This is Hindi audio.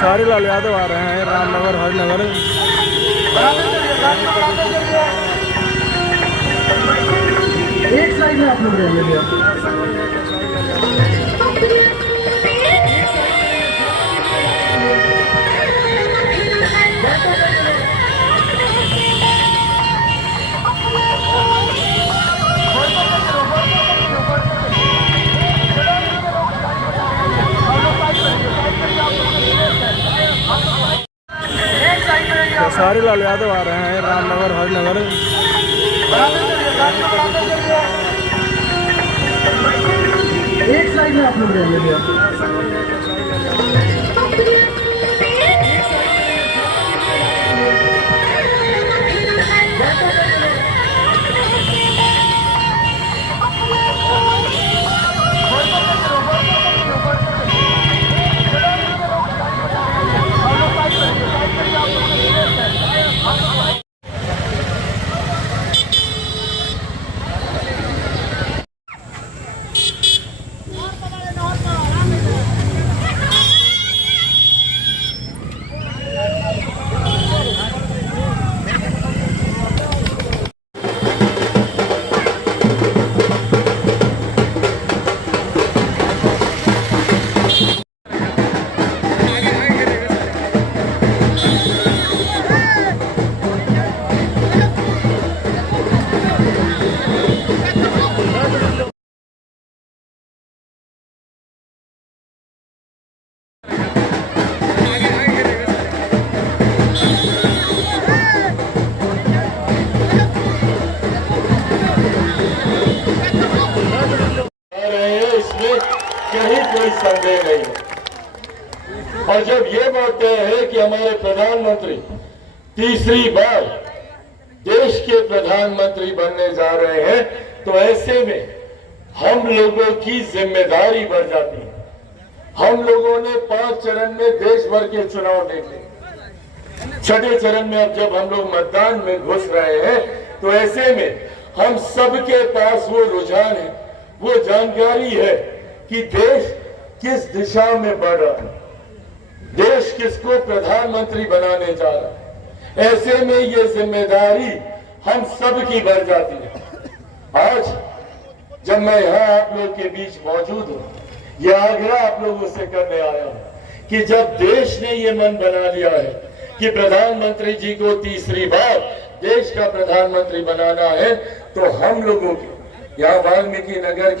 खेसारी लाल यादव आ रहे हैं रामनगर हरनगर। एक साइड में आप लोग रहेंगे। खेसारी लाल यादव आ रहे हैं रामनगर हरनगर। एक साइड में आप लोग रहेंगे। कहीं कोई संदेह नहीं है। और जब ये बात तय है कि हमारे प्रधानमंत्री तीसरी बार देश के प्रधानमंत्री बनने जा रहे हैं, तो ऐसे में हम लोगों की जिम्मेदारी बढ़ जाती है। हम लोगों ने 5 चरण में देश भर के चुनाव देखे, छठे चरण में अब जब हम लोग मतदान में घुस रहे हैं, तो ऐसे में हम सबके पास वो रुझान है, वो जानकारी है कि देश किस दिशा में बढ़ रहा है, देश किसको प्रधानमंत्री बनाने जा रहा है। ऐसे में ये जिम्मेदारी हम सब की बढ़ जाती है। आज जब मैं यहाँ आप लोग के बीच मौजूद हूँ, ये आग्रह आप लोगों से करने आया हूँ कि जब देश ने ये मन बना लिया है कि प्रधानमंत्री जी को तीसरी बार देश का प्रधानमंत्री बनाना है, तो हम लोगों के यहाँ वाल्मीकि नगर के